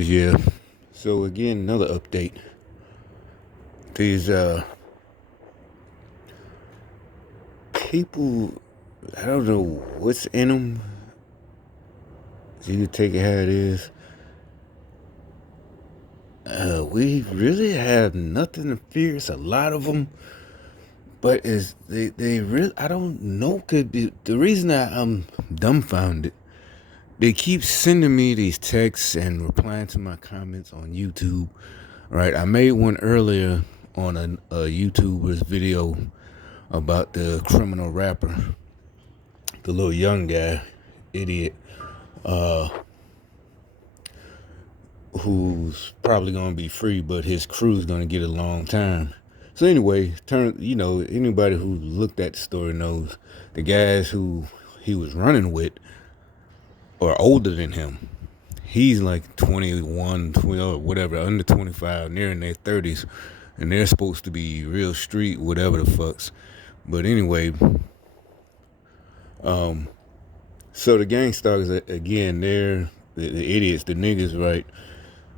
Yeah. So again, another update. These people, I don't know what's in them. You can take it how it is. We really have nothing to fear. It's a lot of them, but is they really? I don't know. Could be the reason I'm dumbfounded. They keep sending me these texts and replying to my comments on YouTube. Right, I made one earlier on a YouTuber's video about the criminal rapper, the little young guy, idiot, who's probably gonna be free, but his crew's gonna get a long time. So anyway, anybody who looked at the story knows the guys who he was running with are older than him. He's like 21, 20, or whatever, under 25, near in their 30s, and they're supposed to be real street, whatever the fucks. But anyway, so the gang stalkers again, they're the idiots, the niggas, right?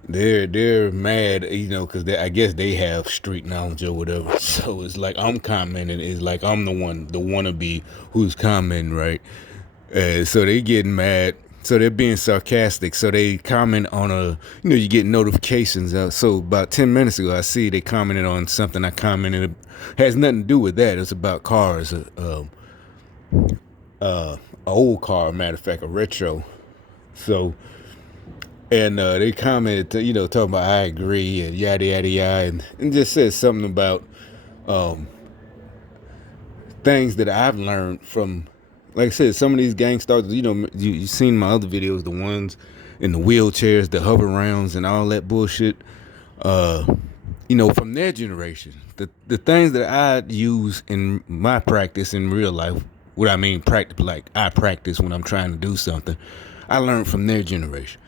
They're mad, because I guess they have street knowledge or whatever. So it's like I'm commenting. It's like I'm the wannabe who's commenting, right? So they getting mad. So they're being sarcastic. So they comment on you get notifications. So about 10 minutes ago, I see they commented on something I commented. Has nothing to do with that. It's about cars. An old car, matter of fact, a retro. So, and they commented, talking about I agree and yada yada yada, and just said something about things that I've learned from, like I said, some of these gangsters. You've seen my other videos, the ones in the wheelchairs, the hover rounds, and all that bullshit. From their generation, the things that I use in my practice in real life. What I mean, practice, like I practice when I'm trying to do something, I learned from their generation.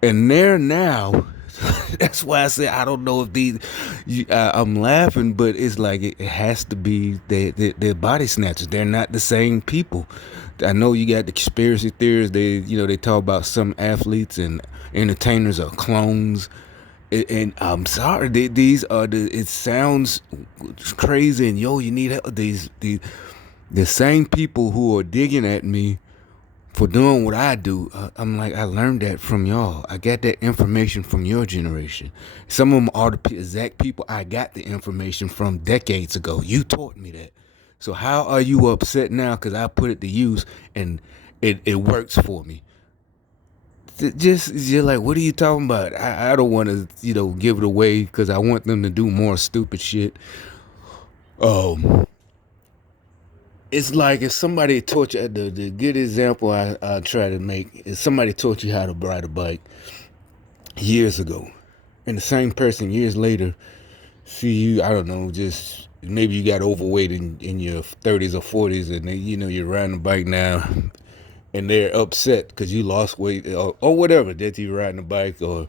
And they're now, that's why I say I don't know if these, I'm laughing, but it's like it has to be they're body snatchers. They're not the same people. I know you got the conspiracy theories. They talk about some athletes and entertainers are clones. And I'm sorry, these are it sounds crazy and you need help. The same people who are digging at me for doing what I do, I'm like, I learned that from y'all. I got that information from your generation. Some of them are the exact people I got the information from decades ago. You taught me that. So how are you upset now because I put it to use and it works for me? You're like, what are you talking about? I don't want to, give it away because I want them to do more stupid shit. It's like if somebody taught you, the good example I try to make is somebody taught you how to ride a bike years ago. And the same person years later see you, I don't know, just maybe you got overweight in your 30s or 40s and you're riding a bike now and they're upset because you lost weight or whatever that you're riding a bike or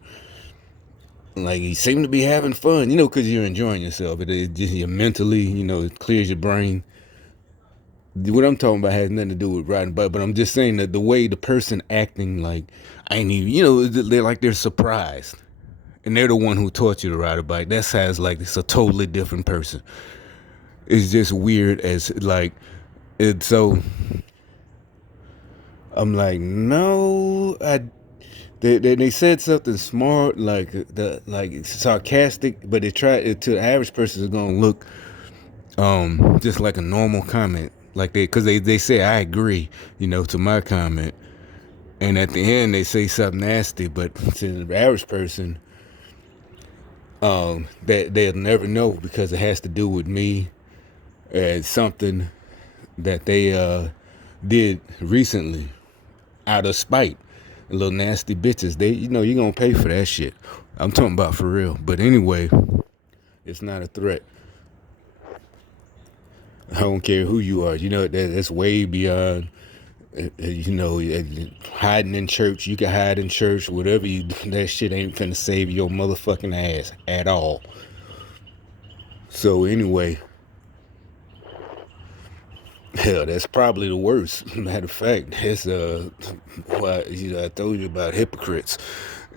like you seem to be having fun, because you're enjoying yourself. It just you mentally, it clears your brain. What I'm talking about has nothing to do with riding bike, but I'm just saying that the way the person acting like I ain't even, they're like they're surprised, and they're the one who taught you to ride a bike. That sounds like it's a totally different person. It's just weird as like it's so. I'm like, no, they said something smart, like sarcastic, but they tried to the average person is gonna look just like a normal comment, like because they say I agree, to my comment, and at the end they say something nasty, but to the average person, that they'll never know because it has to do with me and something that they did recently out of spite. Little nasty bitches, you're gonna pay for that shit. I'm talking about for real. But anyway, it's not a threat. I don't care who you are. That's way beyond. Hiding in church. You can hide in church. Whatever you do, that shit ain't finna save your motherfucking ass at all. So anyway, hell, that's probably the worst. Matter of fact, that's what I told you about hypocrites.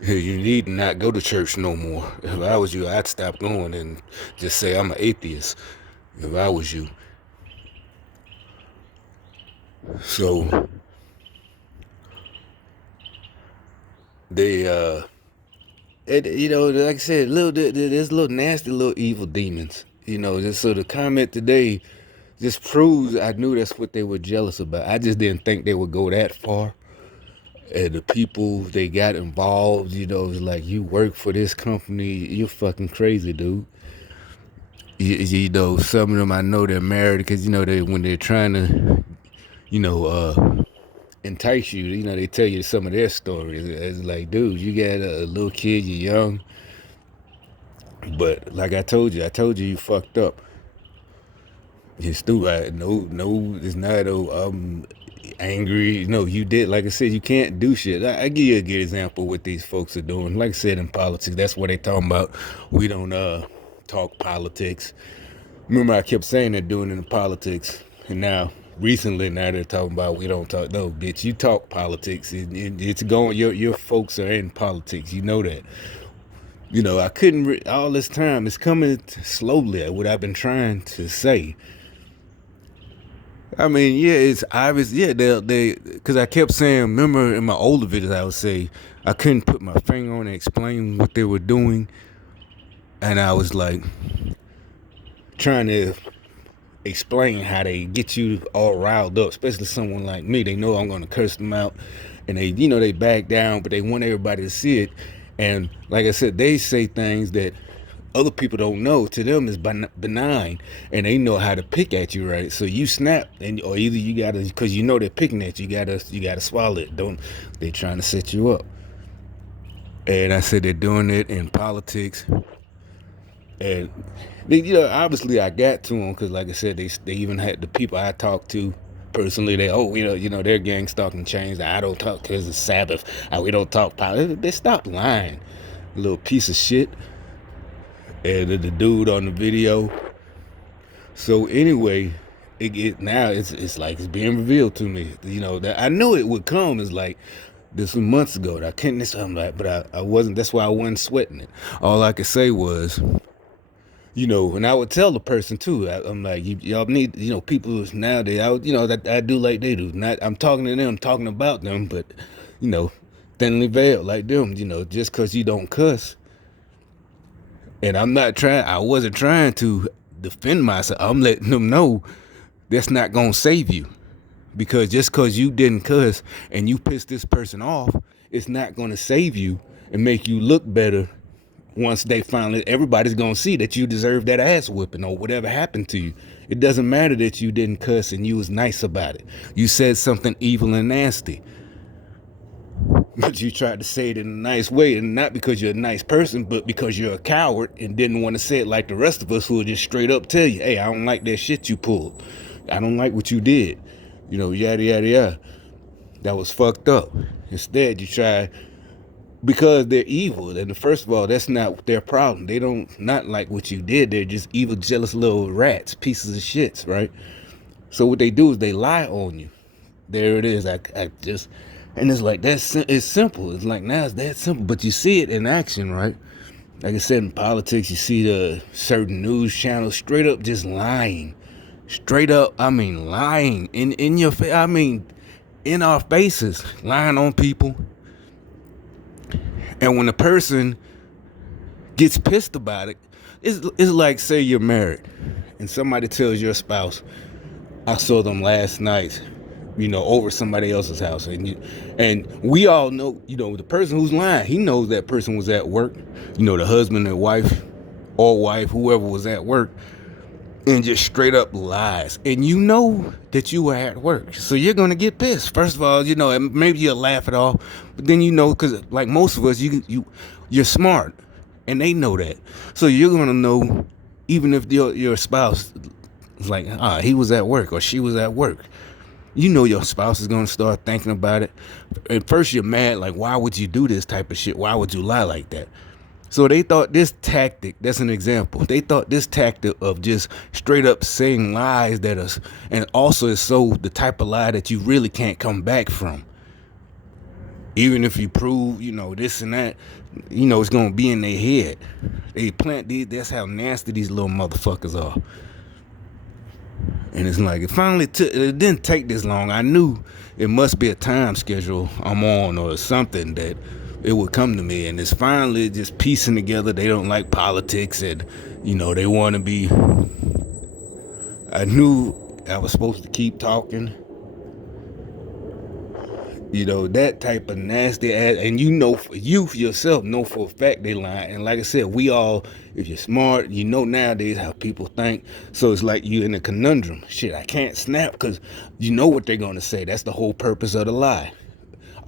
Hey, you need to not go to church no more. If I was you, I'd stop going and just say I'm an atheist. If I was you. So they like I said, there's little nasty little evil demons. Just so the comment today just proves I knew that's what they were jealous about. I just didn't think they would go that far. And the people they got involved, it's like, you work for this company, you're fucking crazy, dude. Some of them I know they're married because they when they're trying to, you know, entice you. They tell you some of their stories. It's like, dude, you got a little kid, you're young, but like I told you fucked up. It's stupid. No, it's not. I'm angry. No, you did. Like I said, you can't do shit. I give you a good example of what these folks are doing. Like I said, in politics, that's what they talking about. We don't talk politics. Remember, I kept saying they're doing it in politics, and recently they're talking about we don't talk. No, bitch, you talk politics. It's going. Your folks are in politics. You know that. I couldn't. All this time, it's coming slowly. What I've been trying to say. I mean, yeah, it's obvious. Yeah, because I kept saying. Remember, in my older videos, I would say I couldn't put my finger on and explain what they were doing, and I was like trying to explain how they get you all riled up, especially someone like me. They know I'm going to curse them out, and they back down, but they want everybody to see it. And like I said, they say things that other people don't know. To them is benign, and they know how to pick at you, right? So you snap, or either you gotta, because they're picking at you, you gotta swallow it. Don't they trying to set you up? And I said they're doing it in politics. And obviously I got to them because, like I said, they even had the people I talked to personally. Their gang stalking changed. I don't talk because it's Sabbath. We don't talk politics. They stopped lying, little piece of shit. And the dude on the video. So anyway, now it's like it's being revealed to me. That I knew it would come. It's like this was months ago. I couldn't. I'm like, but I wasn't. That's why I wasn't sweating it. All I could say was, and I would tell the person too. I'm like, y'all need, people nowadays. That I do like they do. Not, I'm talking to them, talking about them, but thinly veiled like them. Just because you don't cuss, and I wasn't trying to defend myself. I'm letting them know that's not gonna save you, because just because you didn't cuss and you pissed this person off, it's not gonna save you and make you look better. Once everybody's gonna see that you deserve that ass whipping or whatever happened to you. It doesn't matter that you didn't cuss and you was nice about it. You said something evil and nasty, but you tried to say it in a nice way, and not because you're a nice person, but because you're a coward and didn't want to say it like the rest of us who would just straight up tell you, hey, I don't like that shit you pulled. I don't like what you did. Yada, yada, yada. That was fucked up. Instead, you try, because they're evil. And first of all, that's not their problem. They don't not like what you did. They're just evil, jealous little rats, pieces of shits, right? So what they do is they lie on you. There it is. And it's like it's simple. It's like, now it's that simple, but you see it in action, right? Like I said, in politics, you see the certain news channels straight up just lying, straight up. I mean, lying in your face. I mean, in our faces, lying on people. And when a person gets pissed about it, it's like, say you're married and somebody tells your spouse, I saw them last night, over somebody else's house. And we all know, the person who's lying, he knows that person was at work, the husband and wife, or wife, whoever was at work, and just straight up lies. And you know that you were at work. So you're going to get pissed. First of all, and maybe you'll laugh it off, but then because like most of us, you're smart, and they know that. So you're going to know, even if your spouse is like, he was at work or she was at work. Your spouse is going to start thinking about it. At first you're mad, like, why would you do this type of shit? Why would you lie like that? So they thought this tactic, that's an example. They thought this tactic of just straight up saying lies and also is so the type of lie that you really can't come back from. Even if you prove, this and that, it's gonna be in their head. They plant these. That's how nasty these little motherfuckers are. And it's like it didn't take this long. I knew it must be a time schedule I'm on or something that it would come to me. And it's finally just piecing together. They don't like politics and, they want to be. I knew I was supposed to keep talking. That type of nasty ass, and you yourself know for a fact they lying. And like I said, we all, if you're smart, nowadays how people think. So it's like you in a conundrum. Shit, I can't snap because you know what they're gonna say. That's the whole purpose of the lie.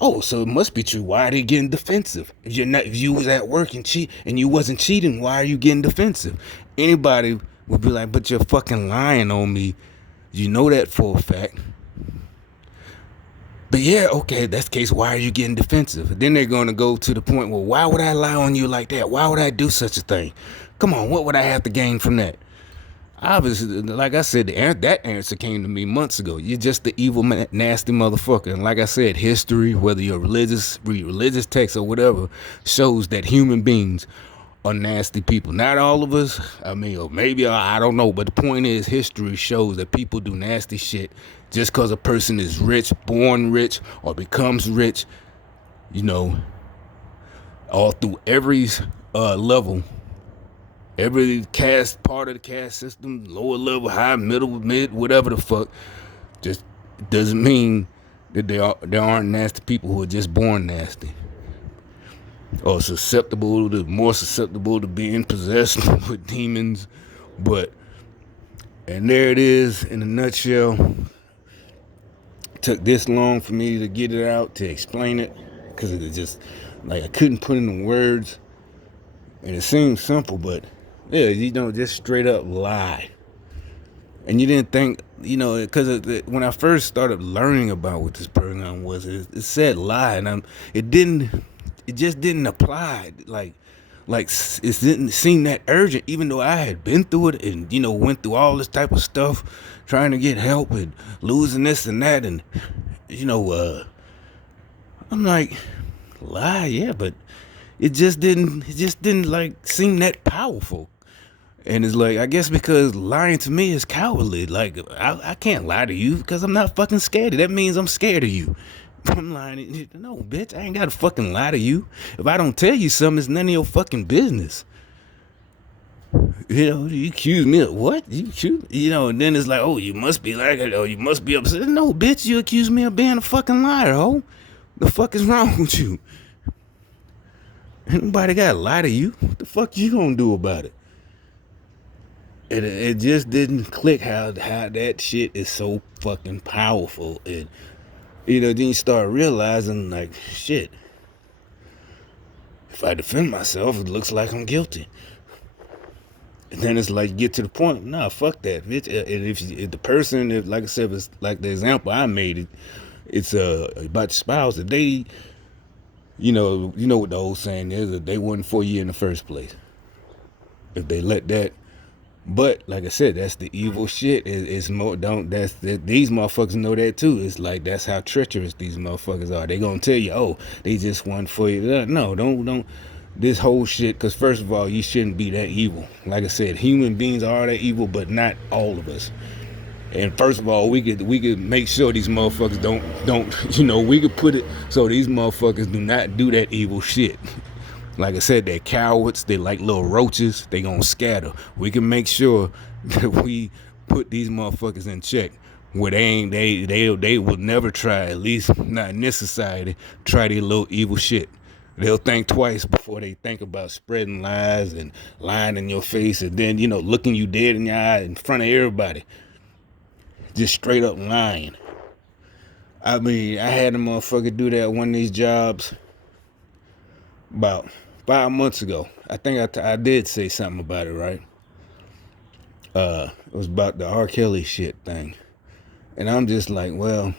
Oh, so it must be true. Why are they getting defensive? If you was at work and you wasn't cheating, why are you getting defensive? Anybody would be like, but you're fucking lying on me. You know that for a fact. But yeah, okay, that's the case. Why are you getting defensive? Then they're going to go to the point, well, why would I lie on you like that? Why would I do such a thing? Come on, what would I have to gain from that? Obviously, like I said, that answer came to me months ago. You're just the evil, nasty motherfucker. And like I said, history, whether you're read religious texts or whatever, shows that human beings are nasty people. Not all of us. I mean, or maybe I don't know. But the point is, history shows that people do nasty shit just because a person is rich, born rich, or becomes rich. All through every level, every part of the caste system, lower level, high, middle, mid, whatever the fuck, just doesn't mean that there aren't nasty people who are just born nasty. Or more susceptible to being possessed with demons. And there it is in a nutshell. It took this long for me to get it out, to explain it, because it just, like, I couldn't put it in words. And it seems simple, but yeah, just straight up lie. And you didn't think, because when I first started learning about what this program was, it said lie, and it just didn't apply. Like it didn't seem that urgent, even though I had been through it and, went through all this type of stuff, trying to get help and losing this and that. And, I'm like, lie, yeah, but it just didn't like seem that powerful. And it's like, I guess because lying to me is cowardly. Like, I can't lie to you because I'm not fucking scared. That means I'm scared of you. I'm lying. No, bitch, I ain't got to fucking lie to you. If I don't tell you something, it's none of your fucking business. You accuse me of what? And then it's like, oh, you must be like it, or you must be upset. No, bitch, you accuse me of being a fucking liar, ho. The fuck is wrong with you? Ain't nobody got to lie to you. What the fuck you gonna do about it? It just didn't click how that shit is so fucking powerful. And then you start realizing, like, shit, if I defend myself, it looks like I'm guilty. And then it's like, get to the point, nah, fuck that, bitch. And if the person, like I said, it's like the example I made, it's about the spouse. If they, you know what the old saying is, that they wasn't for you in the first place. If they let that. But like I said, that's the evil shit. It's more these motherfuckers know that too. It's like, that's how treacherous these motherfuckers are. They gonna tell you, oh, they just want for you. No, don't. This whole shit, because first of all, you shouldn't be that evil. Like I said, human beings are that evil, but not all of us. And first of all, we could make sure these motherfuckers don't. We could put it so these motherfuckers do not do that evil shit. Like I said, they're cowards. They like little roaches. They gonna scatter. We can make sure that we put these motherfuckers in check, where they will never try, at least not in this society, try their little evil shit. They'll think twice before they think about spreading lies and lying in your face, and then looking you dead in your eye in front of everybody, just straight up lying. I mean, I had a motherfucker do that at one of these jobs about 5 months ago. I think I did say something about it, right? It was about the R. Kelly shit thing. And I'm just like, well,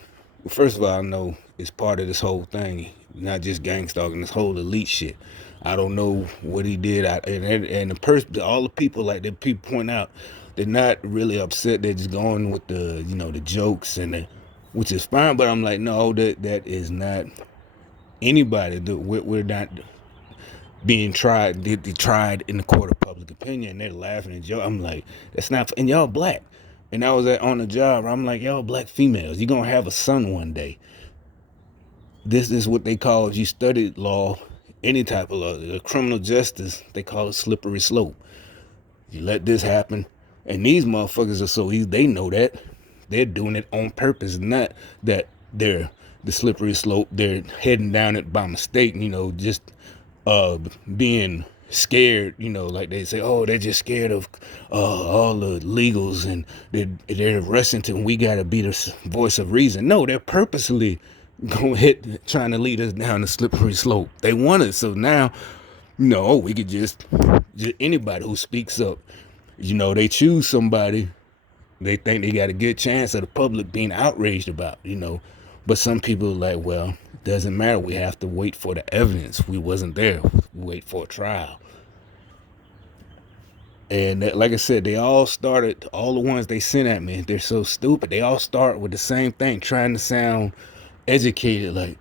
first of all, I know it's part of this whole thing, not just gang stalking, this whole elite shit. I don't know what he did. And all the people, like the people point out, they're not really upset. They're just going with the jokes which is fine. But I'm like, no, that is not anybody that we're not being tried, they tried in the court of public opinion. They're laughing at Joe. I'm like, that's not, and y'all black. And I was on the job. I'm like, y'all black females, you're gonna have a son one day. This is what they call, if you studied law, any type of law, criminal justice, they call it slippery slope. You let this happen, and these motherfuckers are so easy. They know that they're doing it on purpose, not that they're the slippery slope. They're heading down it by mistake. Just being scared. Like they say, oh, they're just scared of all the legals, and they're arresting and we gotta be the voice of reason. No, they're purposely trying to lead us down the slippery slope. They want it, so now we could just anybody who speaks up, they choose somebody they think they got a good chance of the public being outraged about, but some people are like, well, it doesn't matter, we have to wait for the evidence, we wasn't there, we wait for a trial. And like I said, they all started, all the ones they sent at me, they're so stupid, they all start with the same thing, trying to sound educated, like,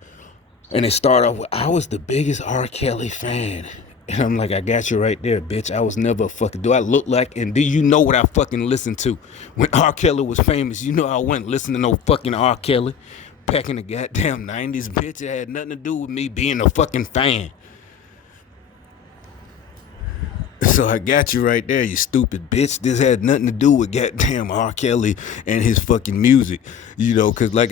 and they start off with, I was the biggest R. Kelly fan. And I'm like, I got you right there, bitch. I was never a fucking, do I look like, and do you know what I fucking listened to? When R. Kelly was famous, I wasn't listening to no fucking R. Kelly back in the goddamn 90s, bitch. It had nothing to do with me being a fucking fan. So I got you right there, you stupid bitch. This had nothing to do with goddamn R. Kelly and his fucking music, because like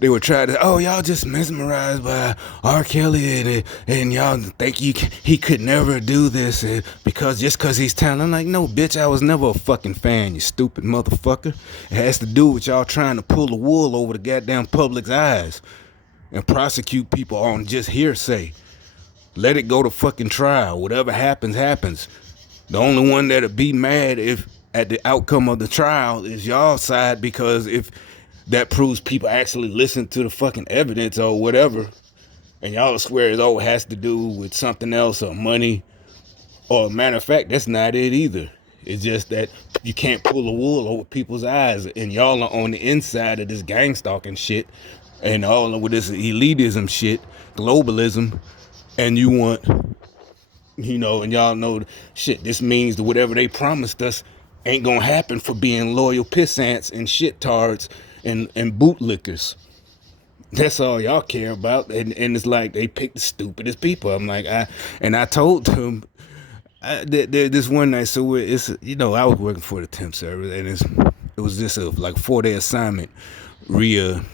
they were trying to, oh, y'all just mesmerized by R. Kelly and y'all think he could never do this because he's talented. I'm like, no, bitch, I was never a fucking fan, you stupid motherfucker. It has to do with y'all trying to pull the wool over the goddamn public's eyes and prosecute people on just hearsay. Let it go to fucking trial. Whatever happens, happens. The only one that'll be mad if at the outcome of the trial is y'all side, because if that proves people actually listen to the fucking evidence or whatever, and y'all swear it has to do with something else or money, or matter of fact, that's not it either. It's just that you can't pull the wool over people's eyes, and y'all are on the inside of this gang stalking shit and all with this elitism shit, globalism, and you want, and y'all know shit, this means that whatever they promised us ain't gonna happen for being loyal pissants and shit tards and bootlickers. That's all y'all care about, and it's like they pick the stupidest people. I'm like, I told them this one night. So it's I was working for the temp service, and it was just a like 4-day assignment, resetting.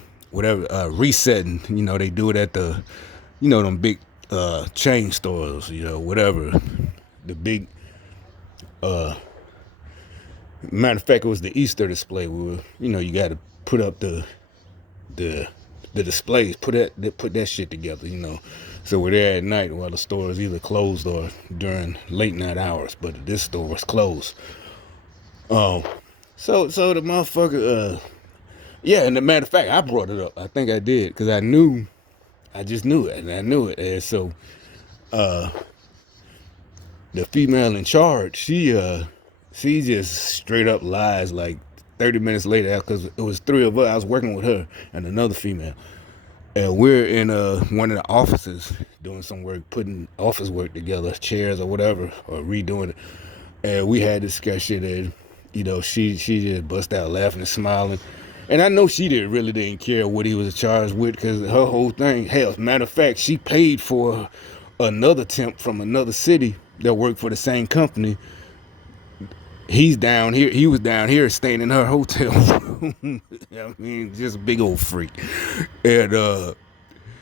They do it at the them big chain stores, whatever, the big matter of fact, it was the Easter display where you got to put up the displays, put that shit together, So we're there at night while the store is either closed or during late night hours, but this store was closed. So the motherfucker, yeah, and the matter of fact, I brought it up. I think I did, because I just knew it, and so the female in charge, she just straight up lies like 30 minutes later, because it was 3 of us. I was working with her and another female, and we're in one of the offices doing some work, putting office work together, chairs or whatever, or redoing it. And we had discussion, and she just bust out laughing and smiling. And I know she really didn't care what he was charged with, because her whole thing, hell, as a matter of fact, she paid for another temp from another city that worked for the same company. He was down here staying in her hotel room. I mean, just a big old freak. And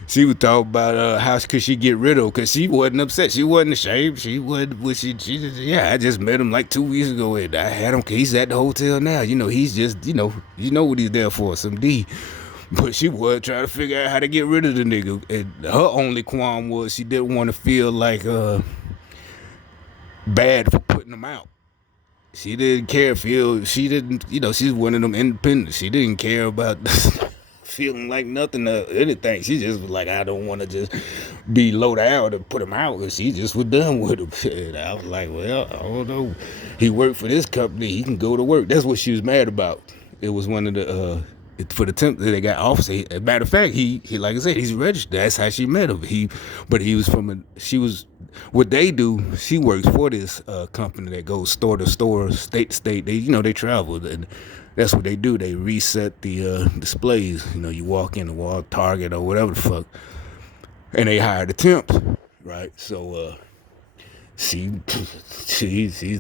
she was talking about how could she get rid of him, because she wasn't upset. She wasn't ashamed. She wasn't, I just met him like 2 weeks ago, and I had him, he's at the hotel now. He's just, you know what he's there for, some D. But she was trying to figure out how to get rid of the nigga. And her only qualm was she didn't want to feel like bad for putting him out. She didn't care, she's one of them independents. She didn't care about feeling like nothing or anything. She just was like, I don't want to just be low down and put him out, because she just was done with him. And I was like, well, I don't know. He worked for this company. He can go to work. That's what she was mad about. It was one of the for the temp they got officer. As a matter of fact, he like I said, he's registered. That's how she met him. But he was from she was what they do. She works for this company that goes store to store, state to state. They travel, and that's what they do. They reset the displays. You walk in the wall, Target or whatever the fuck, and they hire the temps, right? So she's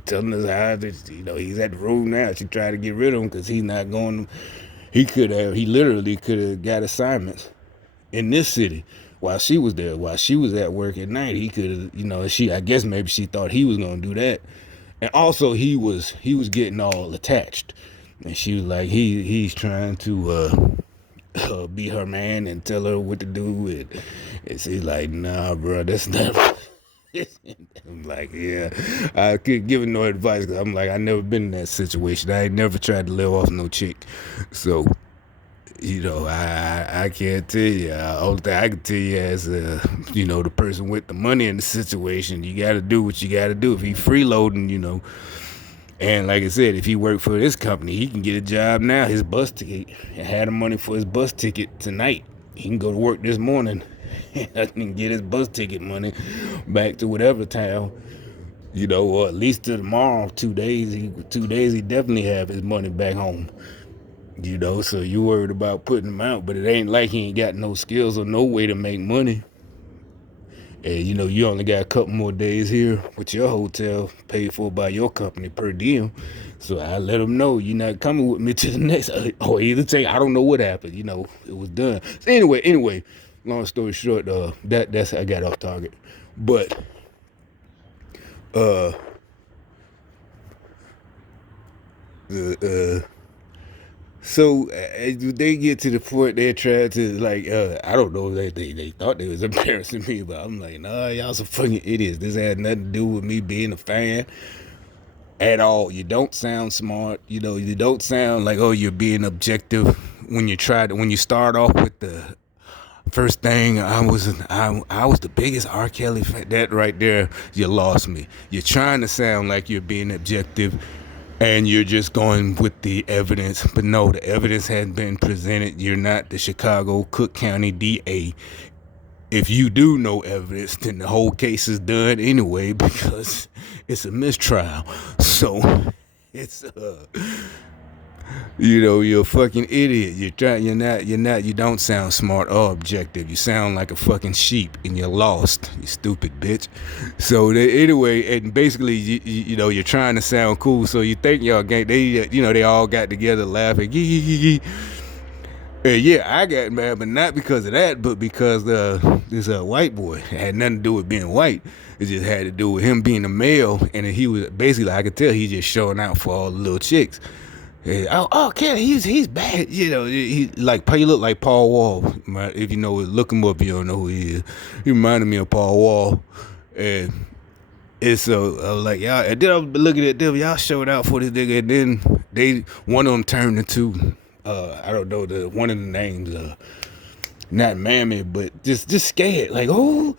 telling us how he's at the room now. She tried to get rid of him because he's not going. He literally could have got assignments in this city while she was there. While she was at work at night, he could have, I guess maybe she thought he was gonna do that. And also he was getting all attached. And she was like, he's trying to be her man and tell her what to do. And she's like, nah, bro, that's not. I'm like, yeah, I couldn't give her no advice because I'm like, I never been in that situation. I ain't never tried to live off no chick. So, I can't tell you. Only thing I can tell you as, the person with the money in the situation, you got to do what you got to do. If he freeloading, and like I said, if he worked for this company, he can get a job now. His bus ticket, had the money for his bus ticket tonight. He can go to work this morning and get his bus ticket money back to whatever town, or at least to tomorrow. 2 days, he definitely have his money back home. So you worried about putting him out, but it ain't like he ain't got no skills or no way to make money. And you only got a couple more days here with your hotel paid for by your company per diem. So I let him know you're not coming with me to the next, or either take. I don't know what happened. It was done. So anyway, long story short, that's I got off target. But so they get to the point they're trying to I don't know, they thought they was embarrassing me, but I'm like, nah, y'all some fucking idiots. This had nothing to do with me being a fan at all. You don't sound smart. You don't sound like, oh, you're being objective when you start off with the first thing. I was the biggest R. Kelly fan. That right there, you lost me. You're trying to sound like you're being objective, and you're just going with the evidence. But no, the evidence hasn't been presented. You're not the Chicago Cook County DA. If you do know evidence, then the whole case is done anyway because it's a mistrial. So it's you're a fucking idiot. You don't sound smart or objective. You sound like a fucking sheep, and you're lost. You stupid bitch. So anyway, and basically, you're trying to sound cool. So you think y'all gang, they all got together laughing. Yeah, I got mad, but not because of that, but because this white boy. It had nothing to do with being white. It just had to do with him being a male, and he was basically, I could tell, he just showing out for all the little chicks. Okay, he's bad. He look like Paul Wall. If you know, look him up. You don't know who he is. He reminded me of Paul Wall, and it's so I was like, y'all. And then I was looking at them. Y'all showed out for this nigga, and then one of them turned into I don't know one of the names, not Mammy, but just scared. Like, oh,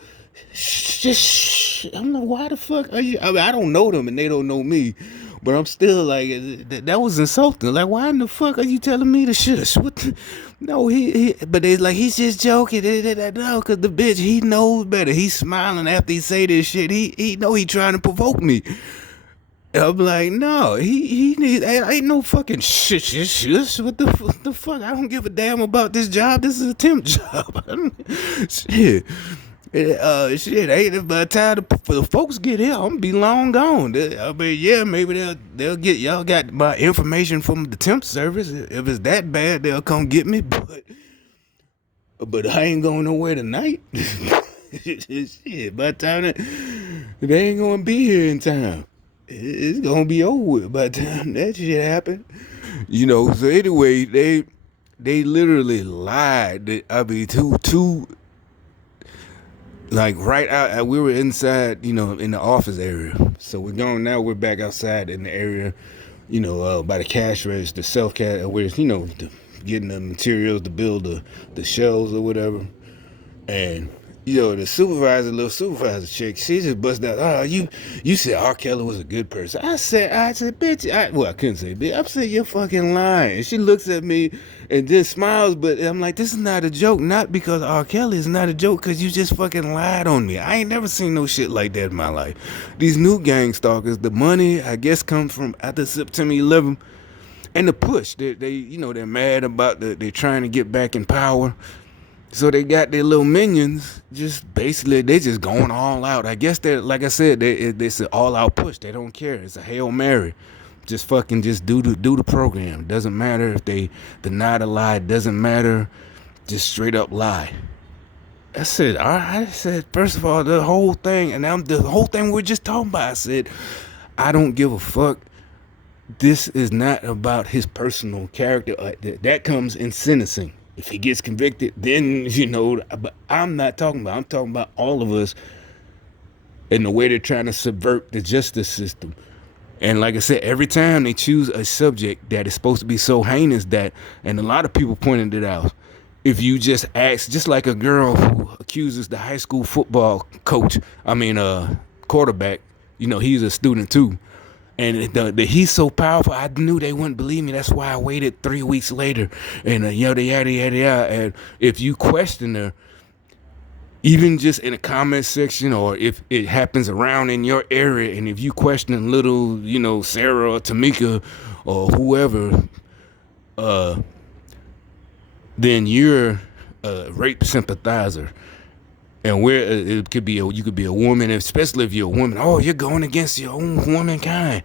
I'm like, why the fuck are you? I mean, I don't know them, and they don't know me. But I'm still like, that was insulting. Like, why in the fuck are you telling me to shush? No, but they like, he's just joking. No, because the bitch, he knows better. He's smiling after he say this shit. He know he trying to provoke me. I'm like, no, he needs, ain't no fucking shush. What the fuck? I don't give a damn about this job. This is a temp job. Shit. Ain't by the time the folks get here, I'm gonna be long gone. I mean, yeah, maybe they'll get, y'all got my information from the temp service. If it's that bad, they'll come get me. But I ain't going nowhere tonight. Shit, by the time they ain't gonna be here in time. It's gonna be over with by the time that shit happen. So anyway, they literally lied. I mean, two. Like right out, we were inside, in the office area. So we're going now. We're back outside in the area, by the cash register, self-cash, where getting the materials to build the shelves or whatever. And The little supervisor chick, she just busted out. Oh, you said R. Kelly was a good person. I said, bitch. I couldn't say bitch. I said, you're fucking lying. And she looks at me and just smiles. But I'm like, this is not a joke. Not because R. Kelly is not a joke. Because you just fucking lied on me. I ain't never seen no shit like that in my life. These new gang stalkers, the money I guess comes from after September 11th. And the push, they're mad about they're trying to get back in power. So they got their little minions, just basically they just going all out. I guess they're, like I said, it's an all out push. They don't care. It's a Hail Mary. Just fucking just do the program. Doesn't matter if they deny the lie. Doesn't matter. Just straight up lie. I said, I said, first of all, the whole thing, and the whole thing we're just talking about. I said, I don't give a fuck. This is not about his personal character. That comes in sentencing. If he gets convicted, then, but I'm talking about all of us and the way they're trying to subvert the justice system. And like I said, every time they choose a subject that is supposed to be so heinous and a lot of people pointed it out, if you just ask, just like a girl who accuses the high school football coach, quarterback, he's a student too. And he's so powerful, I knew they wouldn't believe me. That's why I waited 3 weeks later. And yada, yada, yada, yada. And if you question her, even just in the comment section, or if it happens around in your area, and if you question little, Sarah or Tamika or whoever, then you're a rape sympathizer. And you could be a woman, especially if you're a woman. Oh, you're going against your own womankind.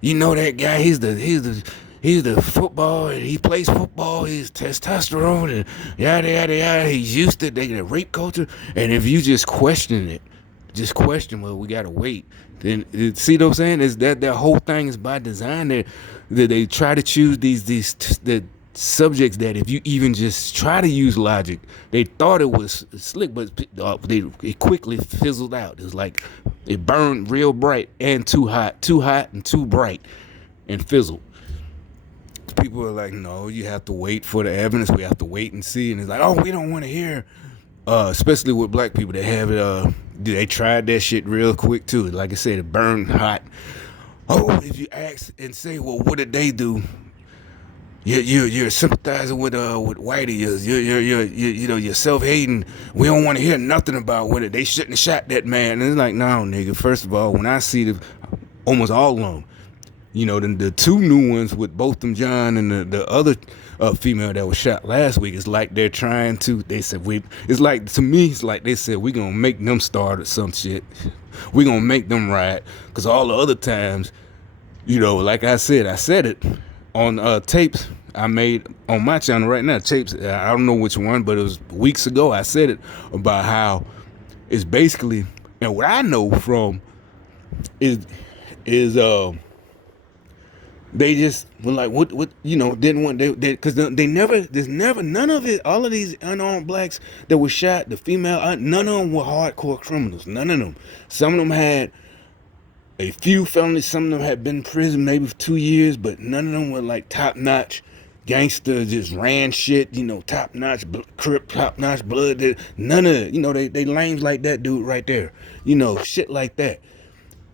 You know that guy. He's the football. He plays football. He's testosterone and yada yada yada. He's used to the rape culture. And if you just question it, well, we gotta wait. Then see what I'm saying? Is that whole thing is by design? That they try to choose these subjects that if you even just try to use logic, they thought it was slick, but it quickly fizzled out. It was like it burned real bright and too hot and too bright and fizzled. People are like, no, you have to wait for the evidence. We have to wait and see. And it's like, oh, we don't want to hear. Especially with black people, they have it. They tried that shit real quick too. Like I said, it burned hot. Oh, if you ask and say, well, what did they do? You're sympathizing with whitey. You're self-hating. We don't want to hear nothing about what they shouldn't have shot that man. And it's like, no, nigga. First of all, when I see almost all of them, the two new ones with both them John and the other female that was shot last week, it's like they're trying to. They said it's like, to me, it's like they said we're gonna make them start or some shit. We're gonna make them riot, because all the other times, like I said it on tapes I made on my channel right now. Tapes, I don't know which one, but it was weeks ago. I said it about how it's basically, and what I know from is they just were like, what didn't want, they because there's never none of it. All of these unarmed blacks that were shot, the female, none of them were hardcore criminals. None of them. Some of them had a few felonies. Some of them had been in prison maybe for 2 years, but none of them were like top notch gangster, just ran shit, top notch crip, top notch blood. None of it, they lames like that dude right there, shit like that.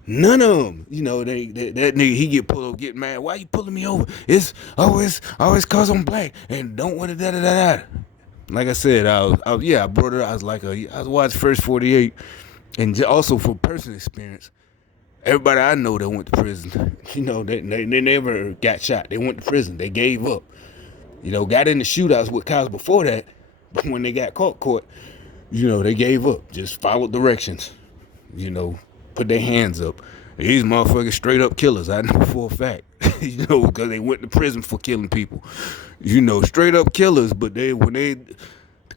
None of them, that nigga, he get pulled over, get mad. Why you pulling me over? It's always cause I'm black and don't want to da da da da. Like I said, I brought it. I was watching First 48, and also for personal experience. Everybody I know that went to prison, they never got shot. They went to prison. They gave up. Got in the shootouts with cops before that, but when they got caught, they gave up. Just followed directions. Put their hands up. These motherfuckers straight up killers. I know for a fact. Because they went to prison for killing people. Straight up killers. But when they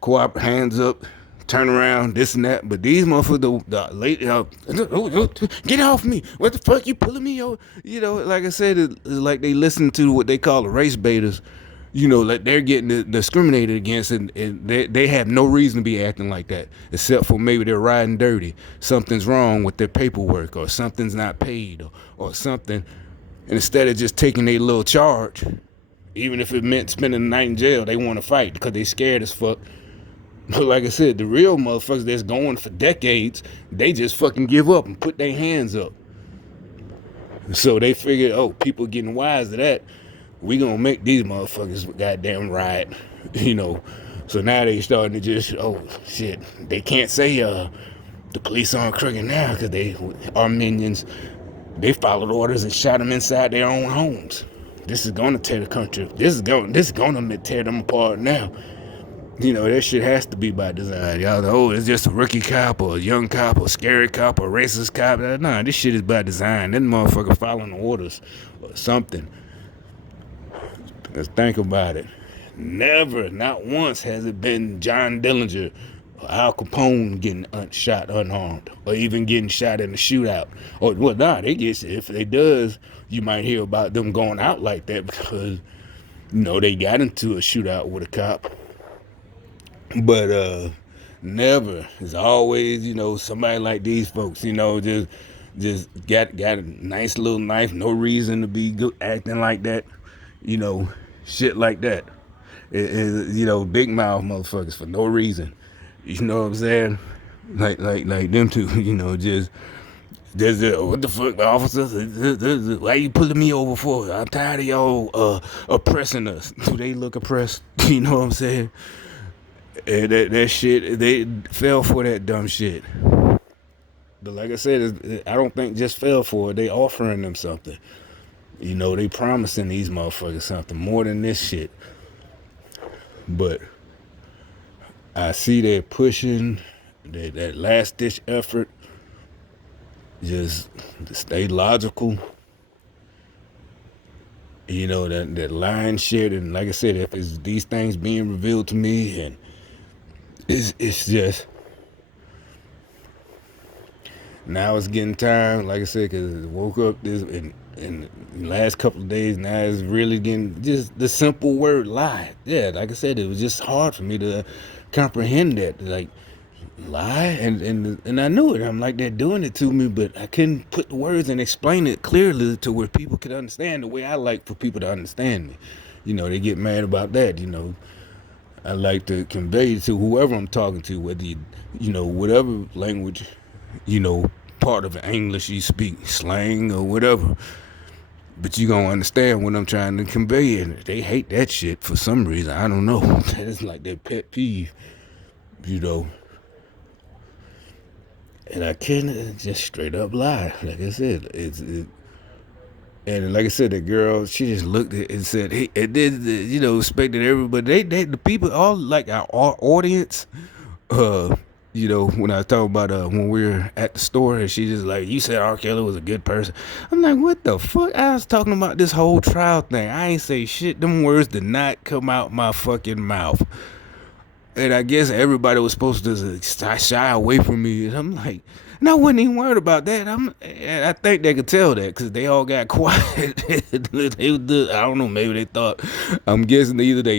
cooperate, hands up, turn around, this and that. But these motherfuckers, get off me. What the fuck you pulling me over? Like I said, it's like they listen to what they call the race baiters. Like they're getting discriminated against, and they have no reason to be acting like that, except for maybe they're riding dirty. Something's wrong with their paperwork, or something's not paid, or something. And instead of just taking their little charge, even if it meant spending the night in jail, they want to fight because they scared as fuck. But like I said, the real motherfuckers that's going for decades, they just fucking give up and put their hands up. So they figured, oh, people getting wise to that. We gonna make these motherfuckers goddamn riot, you know. So now they starting to just, oh shit, they can't say the police aren't crooked now because they our minions. They followed orders and shot them inside their own homes. This is gonna tear the country. This is gonna tear them apart now. You know, that shit has to be by design. Y'all, oh, it's just a rookie cop or a young cop or a scary cop or a racist cop. Nah, this shit is by design. That motherfucker following orders or something. Let's think about it. Never, not once has it been John Dillinger or Al Capone getting shot unharmed or even getting shot in a shootout. Or, well, nah, they get, if they does, you might hear about them going out like that because, you know, they got into a shootout with a cop. But never. It's always, you know, somebody like these folks, you know, just got a nice little knife, no reason to be acting like that, you know, shit like that. You know, big mouth motherfuckers for no reason. You know what I'm saying? Like them two, you know, just what the fuck, officers? Why you pulling me over for? I'm tired of y'all oppressing us. Do they look oppressed? You know what I'm saying? And that shit, they fell for that dumb shit. But like I said, I don't think just fell for it. They offering them something. You know, they promising these motherfuckers something more than this shit. But I see they're pushing that last ditch effort. Just to stay logical. You know, that lying shit. And like I said, if it's these things being revealed to me, and it's just, now it's getting time, like I said, because I woke up this in the last couple of days. Now it's really getting just the simple word lie. Yeah, like I said, it was just hard for me to comprehend that. Like, lie, and I knew it. I'm like, they're doing it to me, but I couldn't put the words and explain it clearly to where people could understand the way I like for people to understand me. You know, they get mad about that. You know, I like to convey to whoever I'm talking to, whether you know, whatever language, you know, part of English you speak, slang or whatever. But you gonna understand what I'm trying to convey, and they hate that shit for some reason. I don't know. It's like their pet peeve, you know. And I couldn't just straight up lie. Like I said, and like I said, the girl, she just looked at it and said, "Hey," it did, you know, expected everybody. The people, all like our audience. You know, when I talk about when we were at the store, and she just like, you said R. Kelly was a good person. I'm like, what the fuck? I was talking about this whole trial thing. I ain't say shit. Them words did not come out my fucking mouth. And I guess everybody was supposed to shy away from me. And I'm like, and I wasn't even worried about that. I think they could tell that because they all got quiet. I don't know, maybe they thought, I'm guessing either they